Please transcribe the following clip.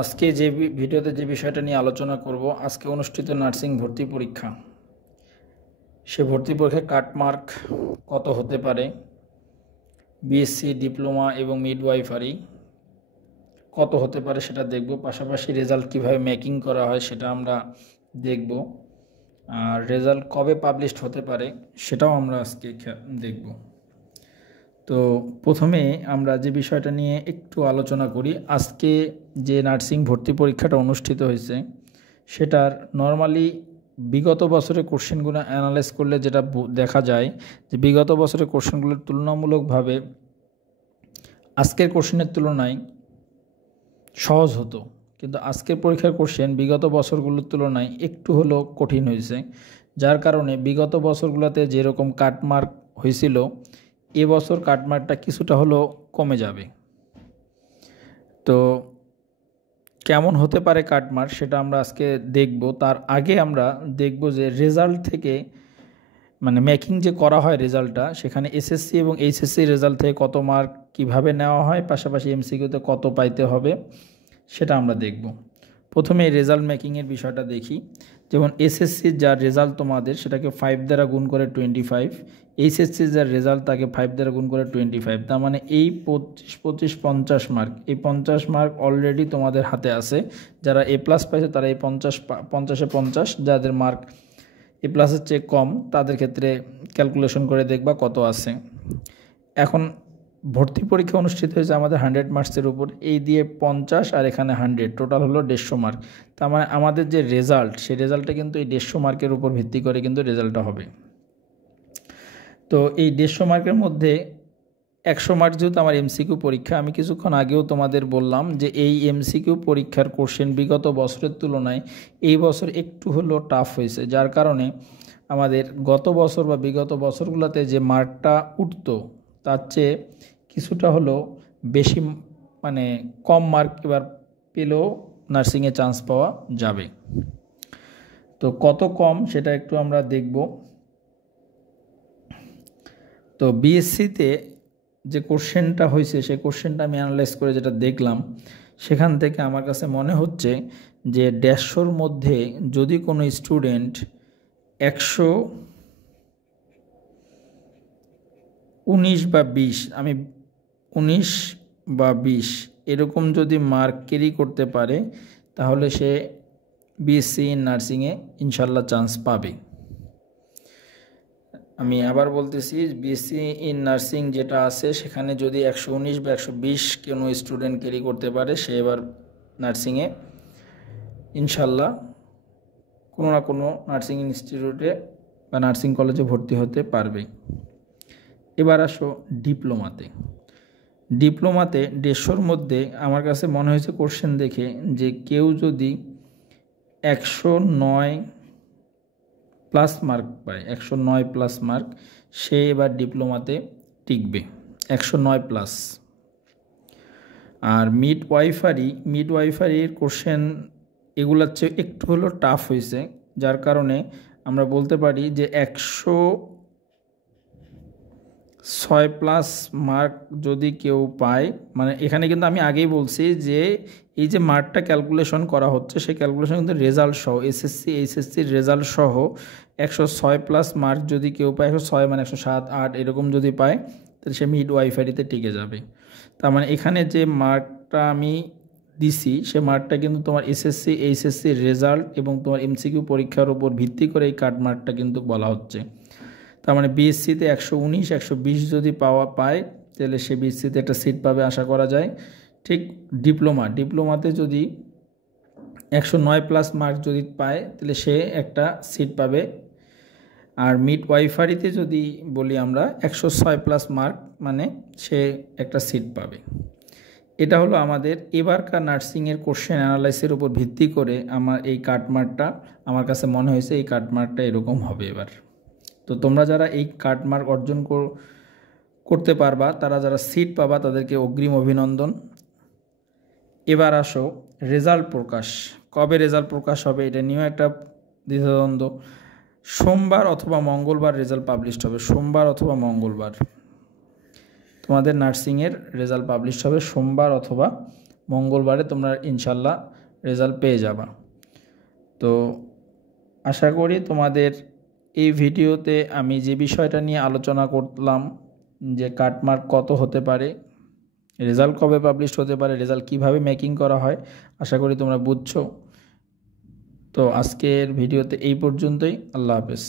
আজকে যে ভিডিওতে যে বিষয়টা নিয়ে আলোচনা করব, আজকে অনুষ্ঠিত নার্সিং ভর্তি পরীক্ষা, সে ভর্তি পরীক্ষার কাটমার্ক কত হতে পারে, বিএসসি, ডিপ্লোমা এবং মিডওয়াইফারি কত হতে পারে সেটা দেখব। পাশাপাশি রেজাল্ট কিভাবে মেকিং করা হয় সেটা আমরা দেখব, আর রেজাল্ট কবে পাবলিশড হতে পারে সেটাও আমরা আজকে দেখব। তো প্রথমে আমরা যে বিষয়টা নিয়ে একটু আলোচনা করি, আজকে যে নার্সিং ভর্তি পরীক্ষাটা অনুষ্ঠিত হয়েছে সেটার নর্মালি বিগত বছরের কোশ্চেনগুলো অ্যানালাইজ করলে যেটা দেখা যায় যে বিগত বছরের কোশ্চেনগুলোর তুলনামূলকভাবে আজকের কোশ্চেনের তুলনায় সহজ হতো, কিন্তু আজকের পরীক্ষার কোশ্চেন বিগত বছরগুলোর তুলনায় একটু হলেও কঠিন হয়েছে, যার কারণে বিগত বছরগুলোতে যেরকম কাটমার্ক হয়েছিল এবছর কাটমার্কটা কিছুটা হলেও কমে যাবে। তো কেমন হতে পারে কাটমার্ক সেটা আমরা আজকে দেখব। তার আগে আমরা দেখব যে রেজাল্ট থেকে মানে মেকিং যে করা হয় রেজাল্টটা, সেখানে এসএসসি এবং এইচএসসি রেজাল্ট থেকে কত মার্ক কিভাবে নেওয়া হয়, পাশাপাশি এমসিকিউতে কত পাইতে হবে সেটা আমরা দেখব। প্রথমে রেজাল্ট মেকিংয়ের বিষয়টা দেখি। যেমন এসএসসির যার রেজাল্ট তোমাদের সেটাকে 5 দ্বারা গুণ করে 25, এইচএসসির যার রেজাল্ট তাকে 5 দ্বারা গুণ করে 25, তার মানে এই 25, 50 মার্ক, এই 50 মার্ক অলরেডি তোমাদের হাতে আছে। যারা এ প্লাস পাইছে তারা এই 50-এ 50, যাদের মার্ক এ প্লাসের চেয়ে কম তাদের ক্ষেত্রে ক্যালকুলেশন করে দেখবা কত আছে। এখন ভর্তি পরীক্ষা অনুষ্ঠিত হয়েছে আমাদের 100 মার্কসের উপর, এই দিয়ে 50 আর এখানে 100, টোটাল হলো 150 মার্ক। তার মানে আমাদের যে রেজাল্ট সেই রেজাল্টটা কিন্তু এই 150 মার্কের উপর ভিত্তি করে কিন্তু রেজাল্টটা হবে। তো এই 150 মার্কের মধ্যে 100 মার্ক যেহেতু আমার এমসিকিউ পরীক্ষা, আমি কিছুক্ষণ আগেও তোমাদের বললাম যে এই এমসিকিউ পরীক্ষার কোশ্চেন বিগত বছরের তুলনায় এই বছর একটু হলেও টাফ হয়েছে, যার কারণে আমাদের গত বছর বা বিগত বছরগুলোতে যে মার্কটা উঠতো তার চেয়ে কিছুটা হলেও বেশি, মানে কম মার্ক এবার পেলেও নার্সিংয়ে চান্স পাওয়া যাবে। তো কত কম সেটা একটু আমরা দেখব। তো বিএসসিতে যে কোশ্চেনটা হয়েছে সেই কোশ্চেনটা আমি অ্যানালাইজ করে যেটা দেখলাম, সেখান থেকে আমার কাছে মনে হচ্ছে যে 150-র মধ্যে যদি কোনো স্টুডেন্ট 119 বা 20, আমি 19 বা 20 এরকম যদি মার্ক ক্যারি করতে পারে তাহলে সে বিএসসি ইন নার্সিংয়ে ইনশাল্লাহ চান্স পাবে। আমি আবার বলতেছি, বিএসসি ইন নার্সিং যেটা আছে সেখানে যদি 119 বা 120 কোনো স্টুডেন্ট ক্যারি করতে পারে সে এবার নার্সিংয়ে ইনশাল্লাহ কোনো না কোনো নার্সিং ইনস্টিটিউটে বা নার্সিং কলেজে ভর্তি হতে পারবে। এবার আসো ডিপ্লোমাতে। ডিপ্লোমাতে 150-র মধ্যে আমার কাছে মনে হয়েছে কোশ্চেন দেখে যে কেউ যদি 109 প্লাস মার্ক পায়, 109 প্লাস মার্ক, সে এবার ডিপ্লোমাতে টিকবে 109 প্লাস। আর মিডওয়াইফারির কোশ্চেন এগুলোর চেয়ে একটু হলেও টাফ হয়েছে, যার কারণে আমরা বলতে পারি যে 106 প্লাস মার্ক যদি কেউ পায়, মানে এখানে কিন্তু আমি আগেই বলছি যে এই যে মার্কটা ক্যালকুলেশন করা হচ্ছে সেই ক্যালকুলেশন কিন্তু রেজাল্ট সহ, এসএসসি এইচএসসির রেজাল্ট সহ 106 প্লাস মার্ক যদি কেউ পায়, 106 মানে 107, 8 এরকম যদি পায় তাহলে সে মিডওয়াইফারিতে টিকে যাবে। তার মানে এখানে যে মার্কটা আমি দিছি সে মার্কটা কিন্তু তোমার এসএসসি এইচএসসির রেজাল্ট এবং তোমার এমসিকিউ পরীক্ষার উপর ভিত্তি করে এই কাট মার্কটা কিন্তু বলা হচ্ছে। তার মানে বিএসসিতে 119, 120 যদি পায় তাহলে সে বিএসসিতে একটা সিট পাবে আশা করা যায়। ঠিক ডিপ্লোমাতে যদি 109 প্লাস মার্ক যদি পায় তাহলে সে একটা সিট পাবে। আর মিডওয়াইফারিতে যদি বলি আমরা 106 প্লাস মার্ক, মানে সে একটা সিট পাবে। এটা হলো আমাদের এবারকার নার্সিংয়ের কোশ্চেন অ্যানালাইসিসের উপর ভিত্তি করে আমার এই কাটমার্কটা, আমার কাছে মনে হয়েছে এই কাটমার্কটা এরকম হবে এবার। তো তোমরা যারা এই কাটমার্ক অর্জন করতে পারবা, তারা যারা সিট পাবা তাদেরকে অগ্রিম অভিনন্দন। এবার আসো রেজাল্ট প্রকাশ। কবে রেজাল্ট প্রকাশ হবে এটা নিয়েও একটা দ্বিধাদ্বন্দ্ব। সোমবার অথবা মঙ্গলবার রেজাল্ট পাবলিশ হবে, সোমবার অথবা মঙ্গলবার তোমাদের নার্সিংয়ের রেজাল্ট পাবলিশ হবে সোমবার অথবা মঙ্গলবারে তোমরা ইনশাল্লাহ রেজাল্ট পেয়ে যাবা। তো আশা করি তোমাদের এই ভিডিওতে আমি যে বিষয়টা নিয়ে আলোচনা করলাম যে কাটমার্ক কত হতে পারে, রেজাল্ট কবে পাবলিশ হতে পারে, রেজাল্ট কিভাবে মেকিং করা হয়, আশা করি তোমরা বুঝছো। তো আজকের ভিডিওতে এই পর্যন্তই। আল্লাহ হাফেজ।